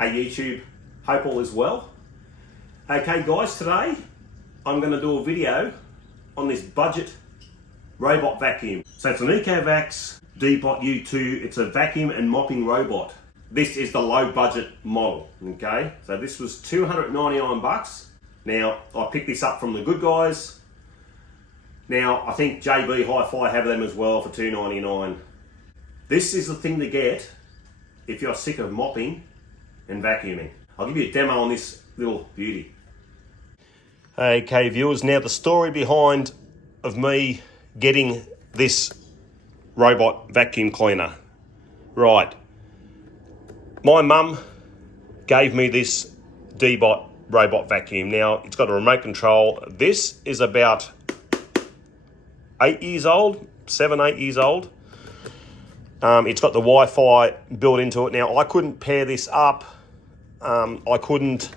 Hey YouTube, hope all is well. Okay guys, today I'm going to do a video on this budget robot vacuum. So it's an Ecovacs deebot U2, it's a vacuum and mopping robot. This is the low budget model, okay? So this was 299 bucks. Now I picked this up from the good guys. Now I think JB Hi-Fi have them as well for 299. This is the thing to get if you're sick of mopping and vacuuming. I'll give you a demo on this little beauty. Okay viewers, now the story behind of me getting this robot vacuum cleaner. Right, my mum gave me this deebot robot vacuum. Now it's got a remote control. This is about 8 years old, 7-8 years old. It's got the Wi-Fi built into it. Now I couldn't pair this up. I couldn't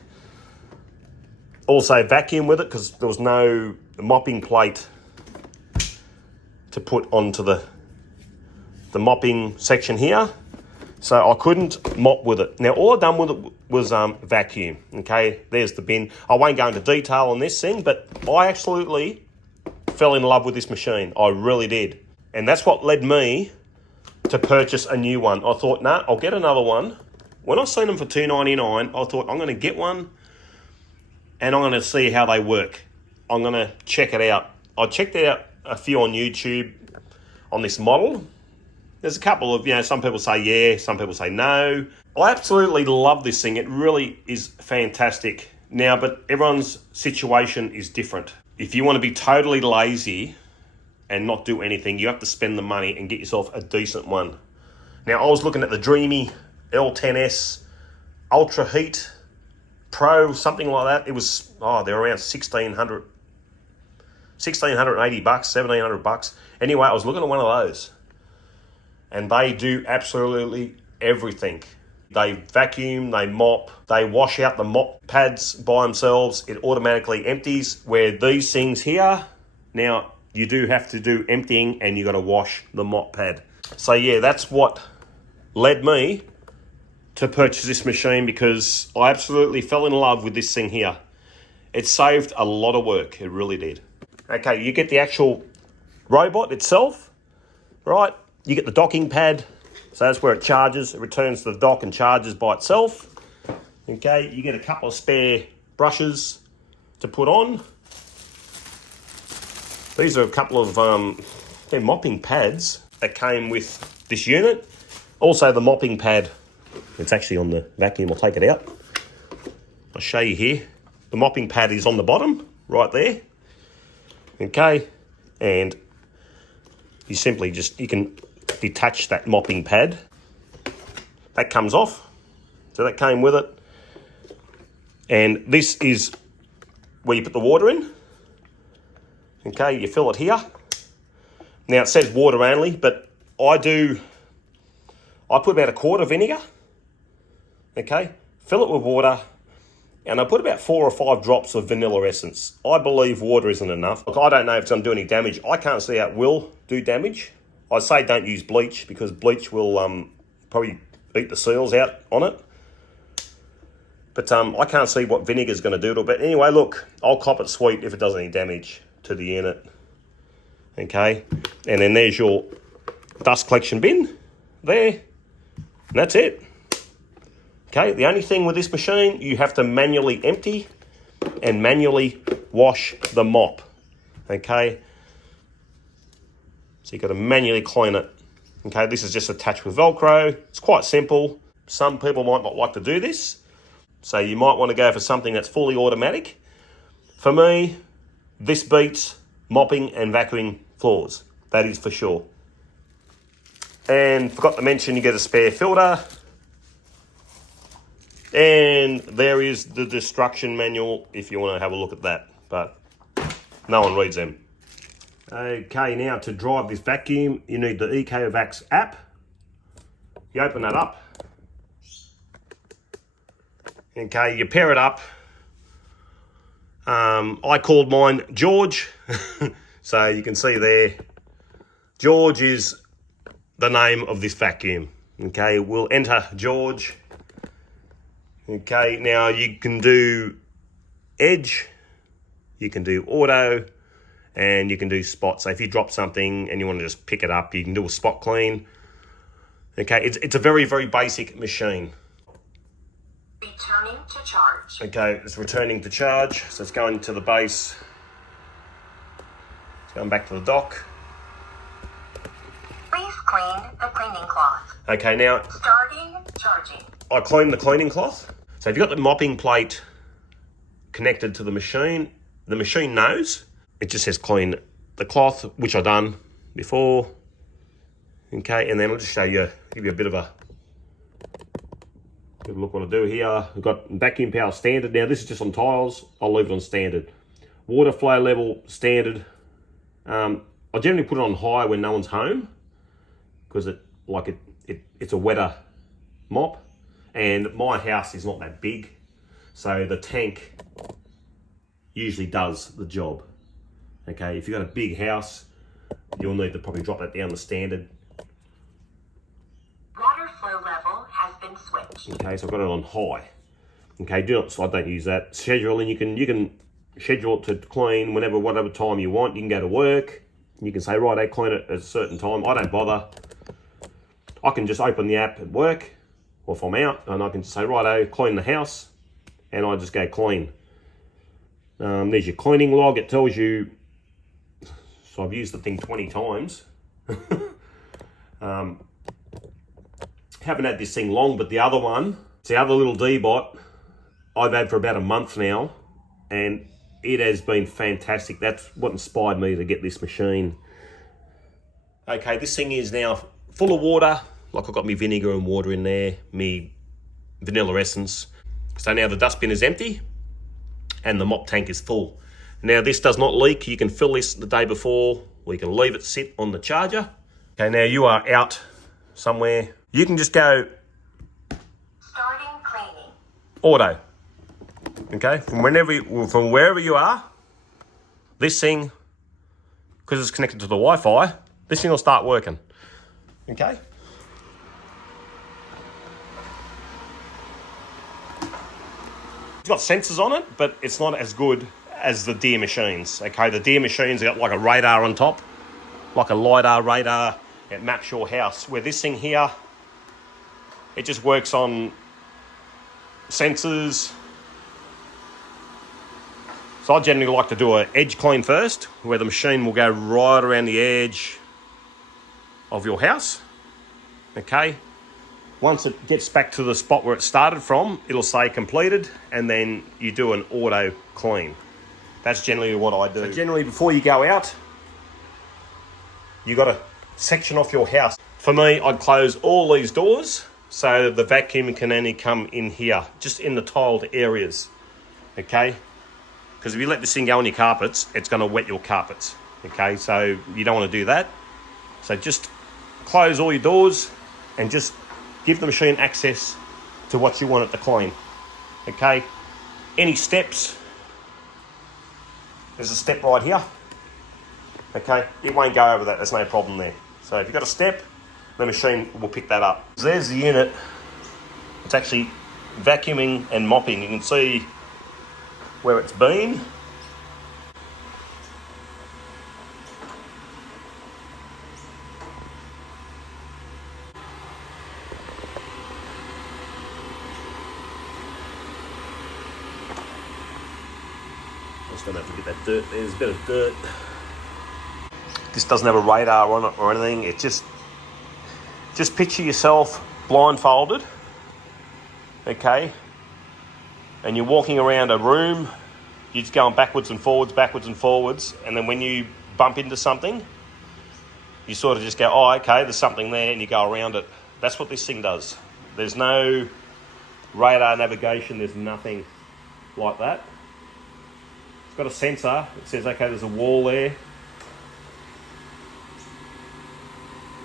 also vacuum with it because there was no mopping plate to put onto the mopping section here. So I couldn't mop with it. Now all I've done with it was vacuum. Okay, there's the bin. I won't go into detail on this thing, but I absolutely fell in love with this machine. I really did. And that's what led me to purchase a new one. I thought, nah, I'll get another one. When I seen them for $299, I thought I'm going to get one and I'm going to see how they work. I'm going to check it out. I checked out a few on YouTube on this model. There's a couple of, some people say yeah, some people say no. I absolutely love this thing. It really is fantastic. Now, but everyone's situation is different. If you want to be totally lazy and not do anything, you have to spend the money and get yourself a decent one. Now, I was looking at the Dreamy L10S Ultra Heat Pro, something like that. It was, they're around 1680 bucks, 1700 bucks. Anyway, I was looking at one of those and they do absolutely everything. They vacuum, they mop, they wash out the mop pads by themselves. It automatically empties, where these things here, now you do have to do emptying and you got to wash the mop pad. So yeah, that's what led me to purchase this machine, because I absolutely fell in love with this thing here. It saved a lot of work, it really did. Okay, you get the actual robot itself, right? You get the docking pad, so that's where it charges. It returns to the dock and charges by itself. Okay, you get a couple of spare brushes to put on. These are a couple of they're mopping pads that came with this unit. Also the mopping pad, it's actually on the vacuum. I'll take it out. I'll show you here. The mopping pad is on the bottom, right there. Okay, and you simply you can detach that mopping pad. That comes off. So that came with it. And this is where you put the water in. Okay, you fill it here. Now it says water only, but I put about a quart of vinegar. Okay, fill it with water, and I put about 4 or 5 drops of vanilla essence. I believe water isn't enough. Look, I don't know if it's going to do any damage. I can't see how it will do damage. I say don't use bleach, because bleach will probably eat the seals out on it. But I can't see what vinegar is going to do to it. But anyway, look, I'll cop it sweet if it does any damage to the unit. Okay, and then there's your dust collection bin there, and that's it. Okay, the only thing with this machine, you have to manually empty and manually wash the mop. Okay, so you've got to manually clean it. Okay, this is just attached with Velcro. It's quite simple. Some people might not like to do this, so you might want to go for something that's fully automatic. For me, this beats mopping and vacuuming floors. That is for sure. And forgot to mention, you get a spare filter. And there is the destruction manual if you want to have a look at that, but no one reads them. Okay, now to drive this vacuum, you need the Ecovacs app. You open that up. Okay, you pair it up. I called mine George, so you can see there, George is the name of this vacuum. Okay, we'll enter George Okay, now you can do edge, you can do auto, and you can do spot. So if you drop something and you want to just pick it up, you can do a spot clean. Okay, it's a very, very basic machine. Returning to charge. Okay, it's returning to charge. So it's going to the base. It's going back to the dock. Please clean the cleaning cloth. Okay, now Starting charging. I clean the cleaning cloth. So if you've got the mopping plate connected to the machine knows. It just says clean the cloth, which I've done before. Okay, and then I'll just show you, give you a bit of a look what I do here. We've got vacuum power standard. Now this is just on tiles. I'll leave it on standard. Water flow level standard. I generally put it on high when no one's home because it's a wetter mop, and my house is not that big, so the tank usually does the job. Okay, if you've got a big house, you'll need to probably drop that down to standard. Water flow level has been switched. Okay, so I've got it on high. Okay, so I don't use that. Scheduling, you can schedule it to clean whatever time you want. You can go to work. You can say, right, I clean it at a certain time. I don't bother. I can just open the app at work, or if I'm out, and I can just say, right, I clean the house, and I just go clean. There's your cleaning log. It tells you. So I've used the thing 20 times. Haven't had this thing long, but the other one, it's the other little deebot, I've had for about a month now, and it has been fantastic. That's what inspired me to get this machine. Okay, this thing is now full of water. Like I've got my vinegar and water in there, me vanilla essence. So now the dustbin is empty and the mop tank is full. Now this does not leak. You can fill this the day before, or you can leave it sit on the charger. Okay, now you are out somewhere. You can just go Starting cleaning. auto. Okay, from wherever you are, this thing, because it's connected to the Wi-Fi, this thing will start working. Okay. It's got sensors on it, but it's not as good as the Deere machines. Okay, the Deere machines have got like a radar on top, like a LiDAR radar. It maps your house. Where this thing here, it just works on sensors. So I generally like to do an edge clean first, where the machine will go right around the edge of your house. Okay. Once it gets back to the spot where it started from, it'll say completed, and then you do an auto clean. That's generally what I do. So generally, before you go out, you got to section off your house. For me, I'd close all these doors so the vacuum can only come in here, just in the tiled areas. Okay? Because if you let this thing go on your carpets, it's going to wet your carpets. Okay? So you don't want to do that. So just close all your doors and just give the machine access to what you want it to clean. Okay? Any steps, there's a step right here. Okay? It won't go over that. There's no problem there. So if you've got a step, the machine will pick that up. There's the unit. It's actually vacuuming and mopping. You can see where it's been. Just don't have to get that dirt. There's a bit of dirt. This doesn't have a radar on it or anything. It just picture yourself blindfolded, okay? And you're walking around a room. You're just going backwards and forwards, and then when you bump into something, you sort of just go, oh, okay, there's something there, and you go around it. That's what this thing does. There's no radar navigation. There's nothing like that. It's got a sensor. It says, okay, there's a wall there.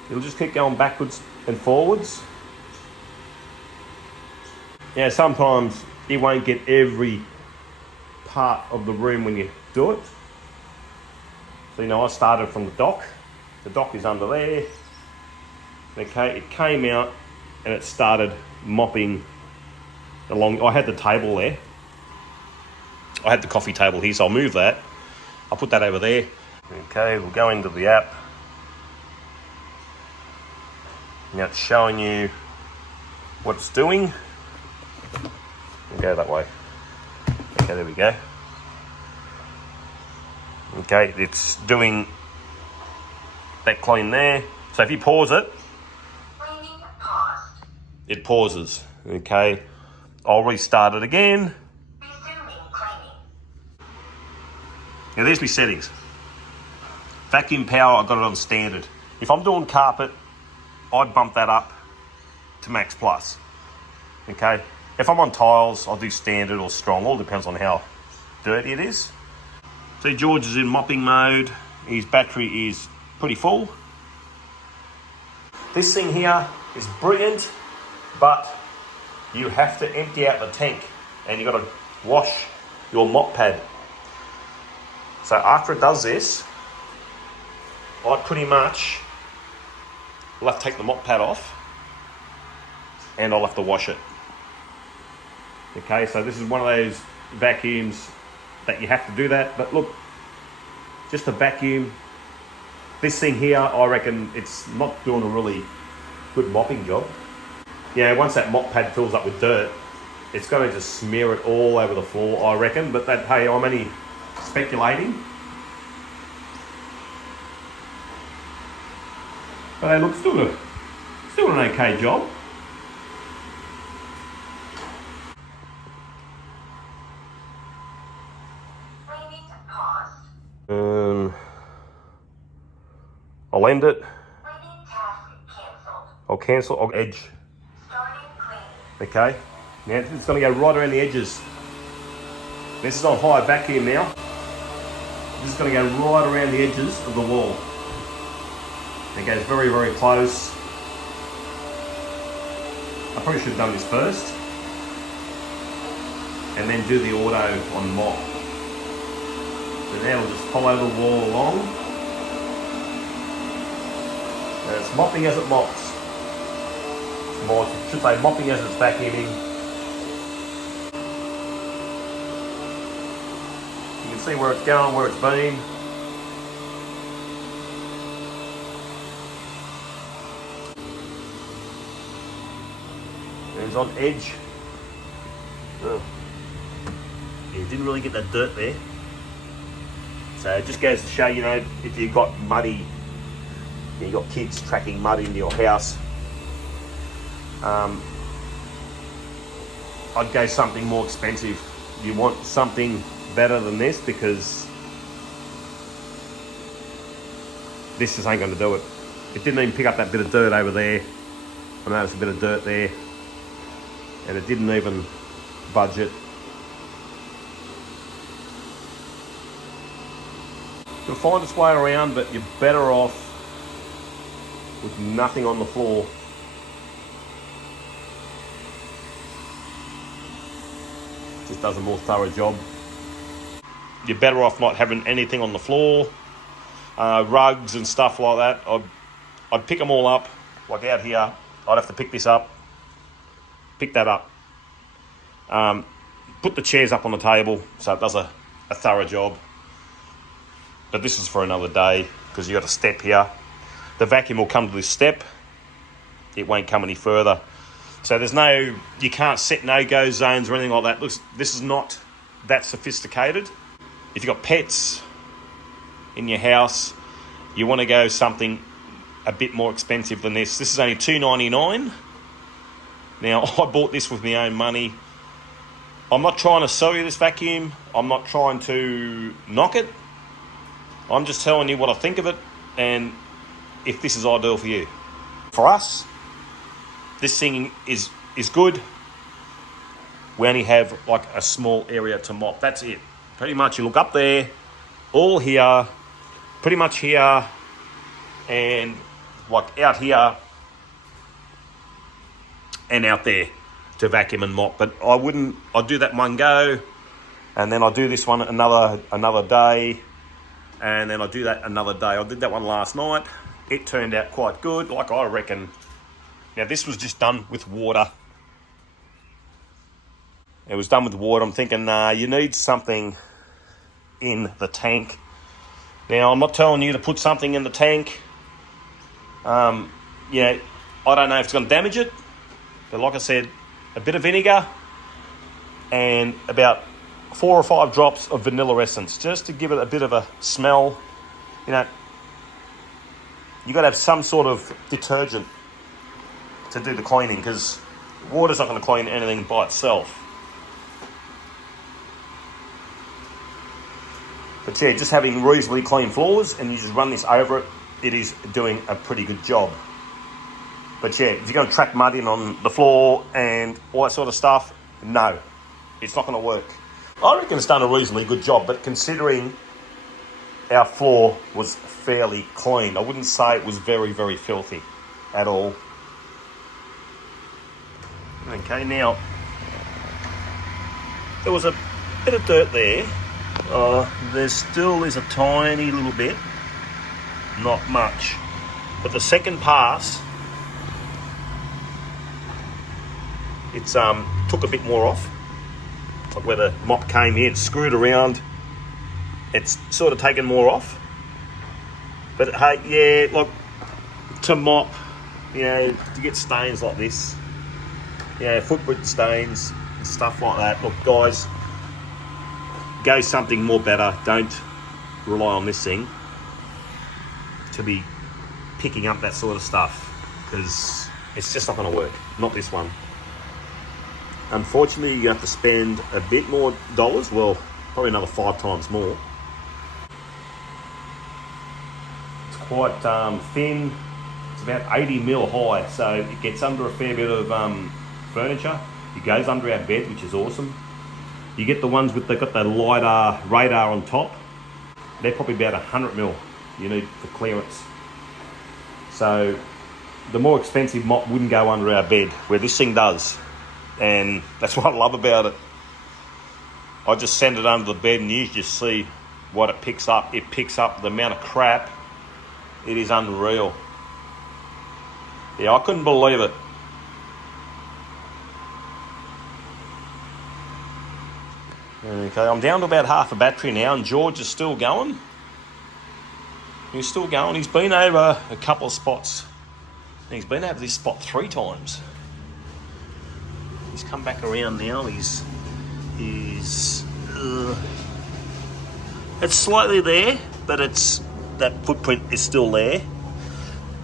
It'll just keep going backwards and forwards. Yeah, sometimes it won't get every part of the room when you do it. So, I started from the dock. The dock is under there. Okay, it came out and it started mopping I had the table there. I had the coffee table here, so I'll move that. I'll put that over there. Okay, we'll go into the app. Now it's showing you what it's doing. We'll go that way. Okay, there we go. Okay, it's doing that clean there. So if you pause it, Cleaning paused. it pauses. Okay, I'll restart it again. Resuming cleaning. Now there's my settings. Vacuum power, I've got it on standard. If I'm doing carpet, I'd bump that up to max plus. Okay, if I'm on tiles, I'll do standard or strong, all depends on how dirty it is. See, George is in mopping mode. His battery is pretty full. This thing here is brilliant, but you have to empty out the tank and you've got to wash your mop pad. So after it does this, I pretty much will have to take the mop pad off and I'll have to wash it. Okay, so this is one of those vacuums that you have to do that. But look, just a vacuum. This thing here, I reckon it's not doing a really good mopping job. Yeah, once that mop pad fills up with dirt, it's going to just smear it all over the floor, I reckon. But that, hey, I'm only speculating. But hey, look, it's doing an okay job. Cleaning paused. I'll end it. Cleaning task cancelled. I'll cancel. I'll edge. Starting cleaning. Okay. Now it's going to go right around the edges. This is on high vacuum now. This is going to go right around the edges of the wall. It goes very, very close. I probably should have done this first. And then do the auto on mop. So now we'll just follow the wall along. And it's mopping as it mops. Or I should say mopping as it's vacuuming. You can see where it's going, where it's been. It's on edge. Oh. Yeah, didn't really get that dirt there. So it just goes to show, you know, if you've got muddy, you've got kids tracking mud into your house, I'd go something more expensive. You want something better than this because this just ain't going to do it. It didn't even pick up that bit of dirt over there. I noticed a bit of dirt there. And it didn't even budge it. It'll find its way around, but you're better off with nothing on the floor. Just does a more thorough job. You're better off not having anything on the floor, rugs and stuff like that. I'd pick them all up, like out here. I'd have to pick this up. Pick that up. Put the chairs up on the table so it does a thorough job. But this is for another day because you've got a step here. The vacuum will come to this step. It won't come any further. So you can't set no-go zones or anything like that. Look, this is not that sophisticated. If you've got pets in your house, you want to go something a bit more expensive than this. This is only $2.99. Now, I bought this with my own money. I'm not trying to sell you this vacuum. I'm not trying to knock it. I'm just telling you what I think of it and if this is ideal for you. For us, this thing is good. We only have like a small area to mop. That's it. Pretty much you look up there, all here, pretty much here, and like out here, and out there to vacuum and mop. But I'd do that one go, and then I'll do this one another day, and then I'll do that another day. I did that one last night. It turned out quite good, like I reckon. Now this was just done with water. It was done with water. I'm thinking, nah, you need something in the tank. Now, I'm not telling you to put something in the tank. You know, I don't know if it's going to damage it. But like I said, a bit of vinegar and about 4 or 5 drops of vanilla essence, just to give it a bit of a smell. You know, you got to have some sort of detergent to do the cleaning, because water's not going to clean anything by itself. But yeah, just having reasonably clean floors and you just run this over it, it is doing a pretty good job. But yeah, if you're going to track mud in on the floor and all that sort of stuff, no, it's not going to work. I reckon it's done a reasonably good job, but considering our floor was fairly clean, I wouldn't say it was very, very filthy at all. Okay, now, there was a bit of dirt there. There still is a tiny little bit, not much. But the second pass, it's took a bit more off. Like where the mop came in, screwed around, it's sort of taken more off. But hey, yeah, like to mop, you know, to get stains like this, you know, footprint stains and stuff like that. Look, guys, go something more better. Don't rely on this thing to be picking up that sort of stuff, because it's just not going to work. Not this one. Unfortunately, you have to spend a bit more dollars. Well, probably another 5 times more. It's quite thin. It's about 80 mil high, so it gets under a fair bit of furniture. It goes under our bed, which is awesome. You get the ones with got the lighter radar on top. They're probably about 100 mil you need for clearance. So the more expensive mop wouldn't go under our bed, where this thing does. And that's what I love about it. I just send it under the bed and you just see what it picks up. It picks up the amount of crap. It is unreal. Yeah, I couldn't believe it. Okay, I'm down to about half a battery now, and George is still going. He's still going. He's been over a couple of spots. He's been over this spot 3 times. He's come back around now. It's slightly there, but that footprint is still there.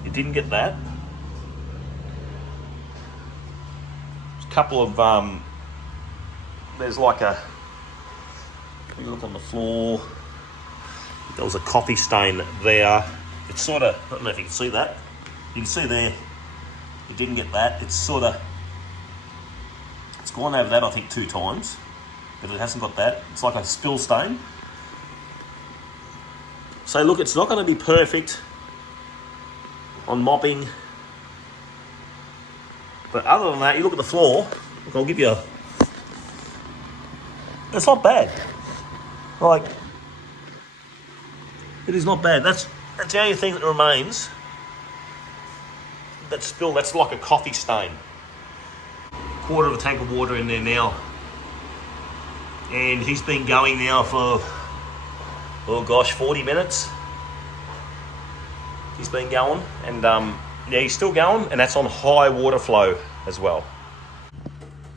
You didn't get that. There's a couple of there's like a, you look on the floor, there was a coffee stain there. It's sort of, I don't know if you can see that. You can see there, you didn't get that. It's sort of, it's gone over that I think 2 times, but it hasn't got that. It's like a spill stain. So look, it's not going to be perfect on mopping. But other than that, you look at the floor, look, I'll give you a, it's not bad. Like, it is not bad. That's the only thing that remains. That spill, that's like a coffee stain. 1/4 of a tank of water in there now. And he's been going now for, oh gosh, 40 minutes. He's been going, and yeah, he's still going, and that's on high water flow as well.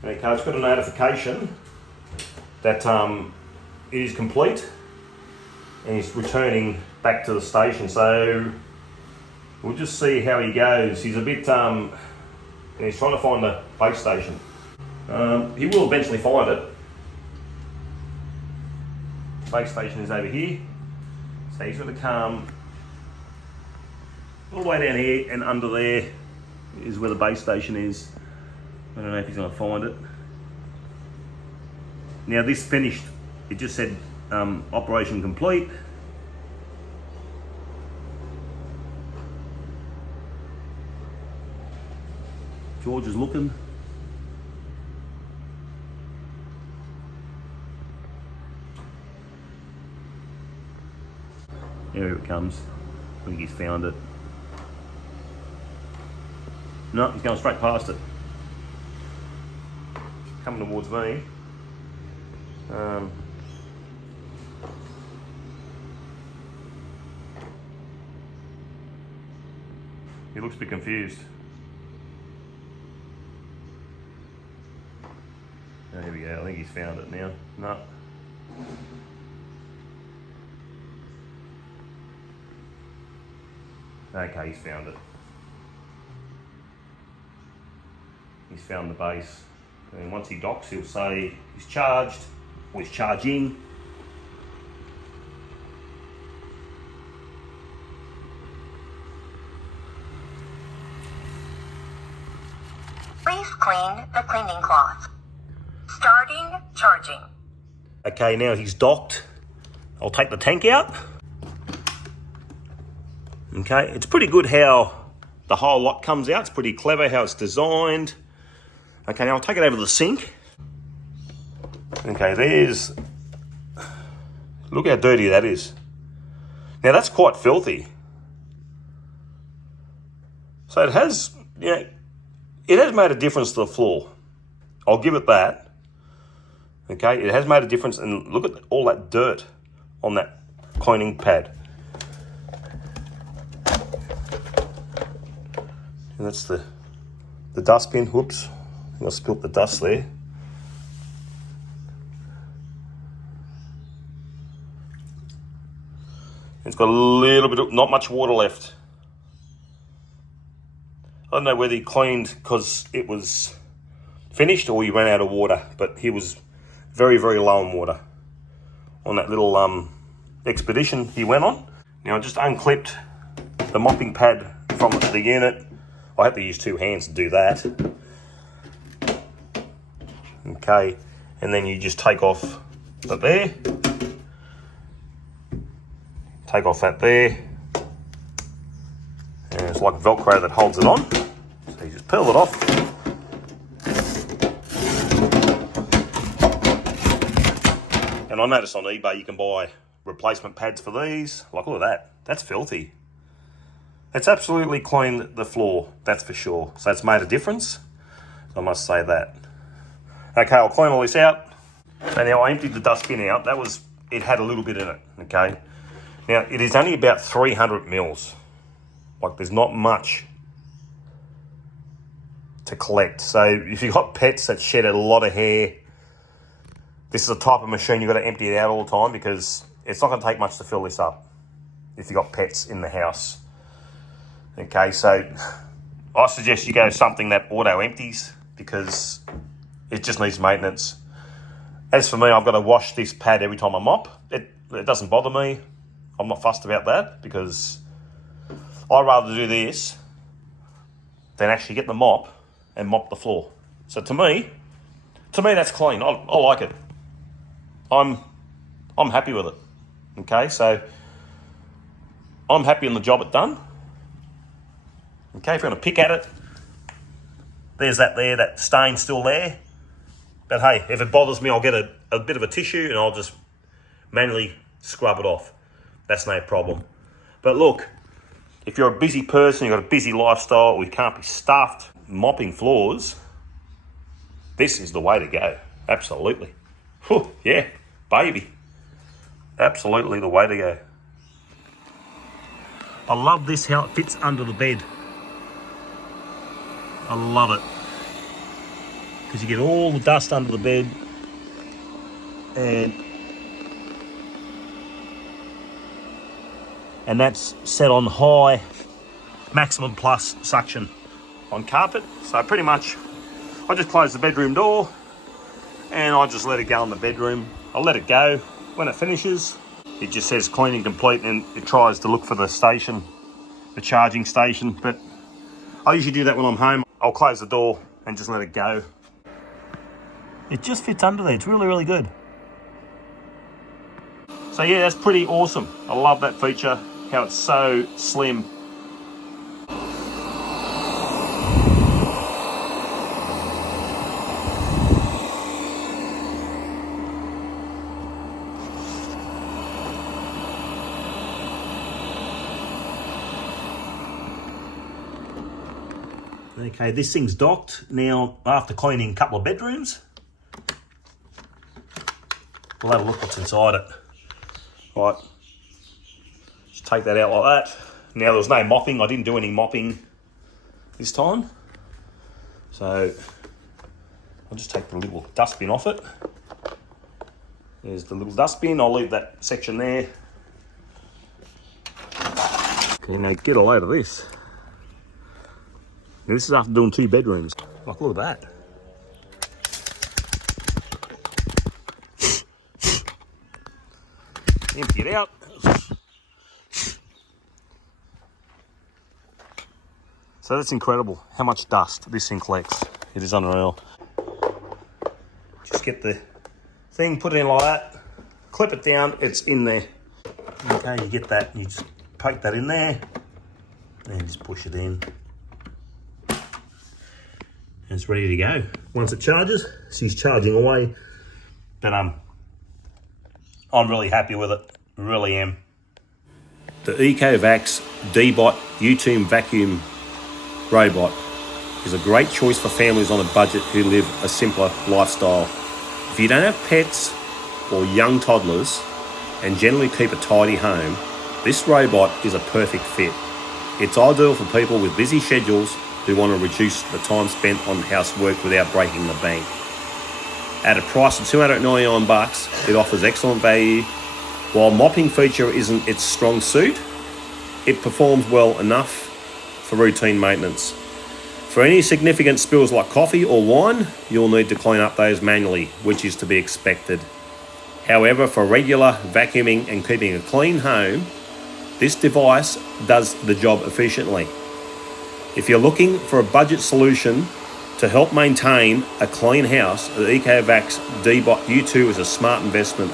Okay, it's got a notification that it is complete, and he's returning back to the station. So we'll just see how he goes. He's a bit, he's trying to find the base station. He will eventually find it. Base station is over here. So he's going to come all the way down here, and under there is where the base station is. I don't know if he's going to find it. Now this finished. It just said operation complete. George is looking. Here it comes. I think he's found it. No, he's going straight past it. Coming towards me. He looks a bit confused. Oh, here we go. I think he's found it now. No. Okay, he's found it. He's found the base. And once he docks, he'll say he's charged or he's charging. Please clean the cleaning cloth. Starting charging. Okay, now he's docked. I'll take the tank out. Okay, it's pretty good how the whole lot comes out. It's pretty clever how it's designed. Okay, now I'll take it over to the sink. Okay, there's... Look how dirty that is. Now that's quite filthy. So it has, it has made a difference to the floor. I'll give it that. Okay, it has made a difference, and look at all that dirt on that cleaning pad. And that's the dustbin. Whoops, I think I spilt the dust there. It's got a little bit of, not much water left. I don't know whether he cleaned because it was finished or he ran out of water, but he was very, very low on water on that little expedition he went on. Now I just unclipped the mopping pad from the unit. I have to use two hands to do that. Okay, and then you just take off that there. Take off that there. And it's like Velcro that holds it on. So you just peel it off. And I noticed on eBay you can buy replacement pads for these. Like, look at that. That's filthy. It's absolutely cleaned the floor, that's for sure. So it's made a difference. I must say that. Okay, I'll clean all this out. So now I emptied the dustbin out. It had a little bit in it, okay? Now, it is only about 300 mils. Like, there's not much to collect. So if you've got pets that shed a lot of hair, this is a type of machine you've got to empty it out all the time, because it's not going to take much to fill this up if you've got pets in the house. Okay, so I suggest you go something that auto empties, because it just needs maintenance. As for me, I've got to wash this pad every time I mop. It doesn't bother me. I'm not fussed about that, because I'd rather do this than actually get the mop and mop the floor. So to me that's clean. I like it. I'm happy with it. Okay, so I'm happy in the job it done. Okay, if you're going to pick at it, there's that stain's still there. But hey, if it bothers me, I'll get a bit of a tissue and I'll just manually scrub it off. That's no problem. But look, if you're a busy person, you've got a busy lifestyle, or you can't be stuffed mopping floors, this is the way to go. Absolutely. Whew, yeah, baby. Absolutely the way to go. I love this, how it fits under the bed. I love it. Because you get all the dust under the bed, and that's set on high, maximum plus suction on carpet. So pretty much, I just close the bedroom door and I just let it go in the bedroom. I'll let it go. When it finishes, it just says cleaning complete, and it tries to look for the station, the charging station. But I usually do that when I'm home. I'll close the door and just let it go. It just fits under there. It's really, really good. So yeah, that's pretty awesome. I love that feature, how it's so slim. Okay, this thing's docked. Now, after cleaning a couple of bedrooms, We'll have a look what's inside it. Right, just take that out like that. Now there was no mopping, I didn't do any mopping this time. So I'll just take the little dustbin off it. There's the little dustbin, I'll leave that section there. Okay, now get a load of this. Now this is after doing 2 bedrooms. Like, look at that. Empty it out. So that's incredible how much dust this thing collects. It is unreal. Just get the thing, put it in like that, clip it down, it's in there. Okay, you get that, you just poke that in there, and just push it in. And it's ready to go. Once it charges, she's charging away. But I'm really happy with it, really am. The Ecovacs deebot U-Tomb vacuum robot is a great choice for families on a budget who live a simpler lifestyle. If you don't have pets or young toddlers and generally keep a tidy home, this robot is a perfect fit. It's ideal for people with busy schedules who want to reduce the time spent on housework without breaking the bank. At a price of $299, it offers excellent value. While mopping feature isn't its strong suit, it performs well enough for routine maintenance. For any significant spills like coffee or wine, you'll need to clean up those manually, which is to be expected. However, for regular vacuuming and keeping a clean home, this device does the job efficiently. If you're looking for a budget solution to help maintain a clean house, the Ecovacs deebot U2 is a smart investment.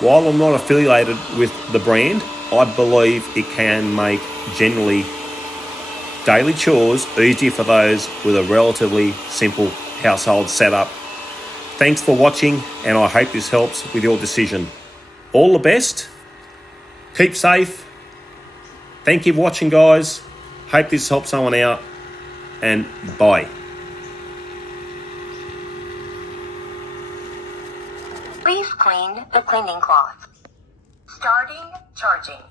While I'm not affiliated with the brand, I believe it can make generally daily chores easier for those with a relatively simple household setup. Thanks for watching, and I hope this helps with your decision. All the best. Keep safe. Thank you for watching, guys. Hope this helps someone out, and bye. Please clean the cleaning cloth. Starting charging.